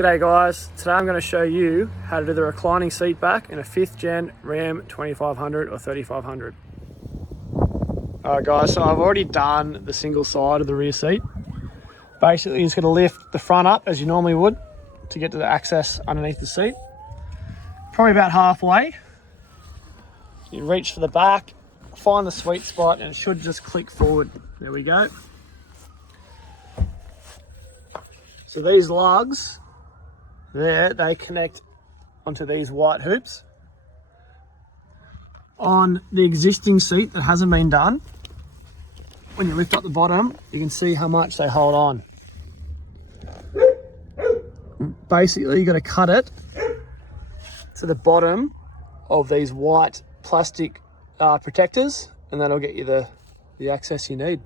G'day guys, today I'm going to show you how to do the reclining seat back in a 5th gen Ram 2500 or 3500. Alright guys, so I've already done the single side of the rear seat. Basically you're just going to lift the front up as you normally would to get to the access underneath the seat. Probably about halfway. You reach for the back, find the sweet spot, and it should just click forward. There we go. So these lugs there, they connect onto these white hoops. On the existing seat that hasn't been done, when you lift up the bottom, you can see how much they hold on. Basically, you got to cut it to the bottom of these white plastic protectors, and that'll get you the access you need.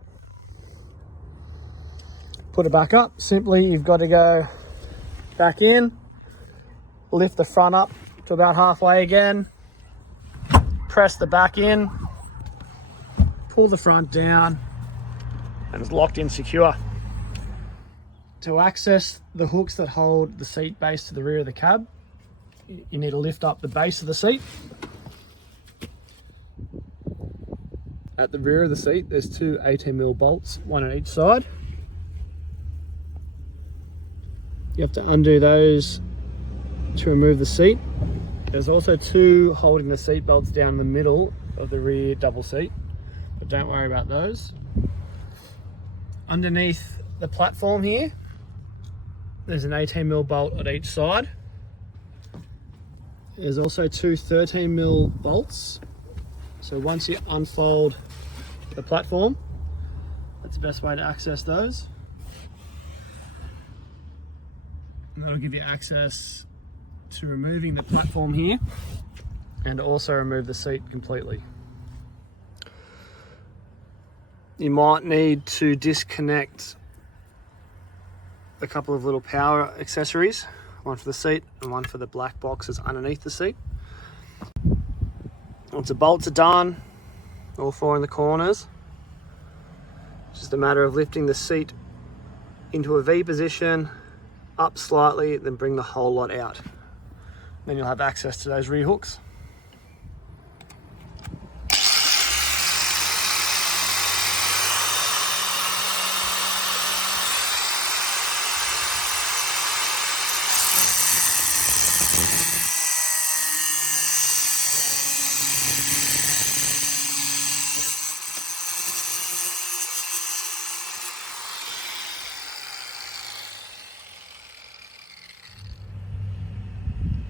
Put it back up. Simply, you've got to go back in, lift the front up to about halfway again, press the back in, pull the front down, and it's locked in secure. To access the hooks that hold the seat base to the rear of the cab, you need to lift up the base of the seat. At the rear of the seat, there's two 18mm bolts, one on each side. You have to undo those to remove the seat. There's also two holding the seat belts down the middle of the rear double seat, but don't worry about those. Underneath the platform here, there's an 18mm bolt on each side. There's also two 13mm bolts. So once you unfold the platform, that's the best way to access those. And that'll give you access to removing the platform here and also remove the seat completely. You might need to disconnect a couple of little power accessories, one for the seat and one for the black boxes underneath the seat. Once the bolts are done, all four in the corners, it's just a matter of lifting the seat into a V position, up slightly, then bring the whole lot out. Then you'll have access to those rear hooks.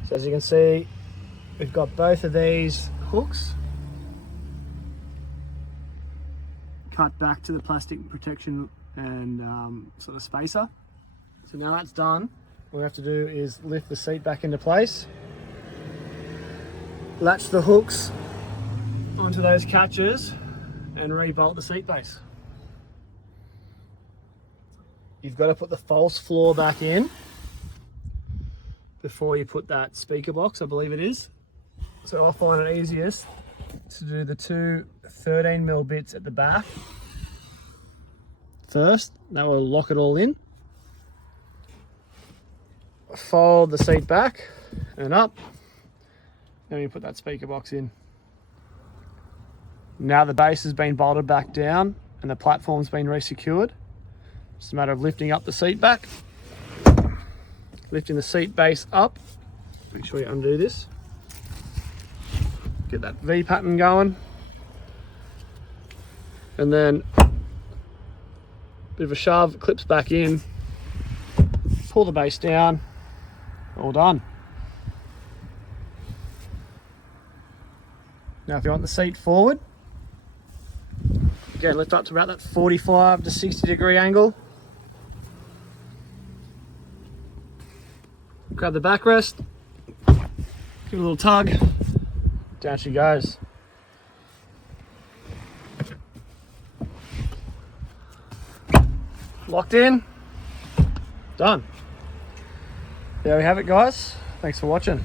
So as you can see, we've got both of these hooks cut back to the plastic protection and sort of spacer. So now that's done, what we have to do is lift the seat back into place, latch the hooks onto those catches and re-bolt the seat base. You've got to put the false floor back in before you put that speaker box, I believe it is. So I find it easiest to do the two 13mm bits at the back first. That will lock it all in. Fold the seat back and up, and you put that speaker box in. Now the base has been bolted back down and the platform's been resecured. It's a matter of lifting up the seat back, lifting the seat base up. Make sure you undo this. Get that V pattern going. And then bit of a shove, clips back in, pull the base down, all done. Now if you want the seat forward, again lift up to about that 45 to 60 degree angle. Grab the backrest, give it a little tug, down she goes. Locked in, done. There we have it guys, thanks for watching.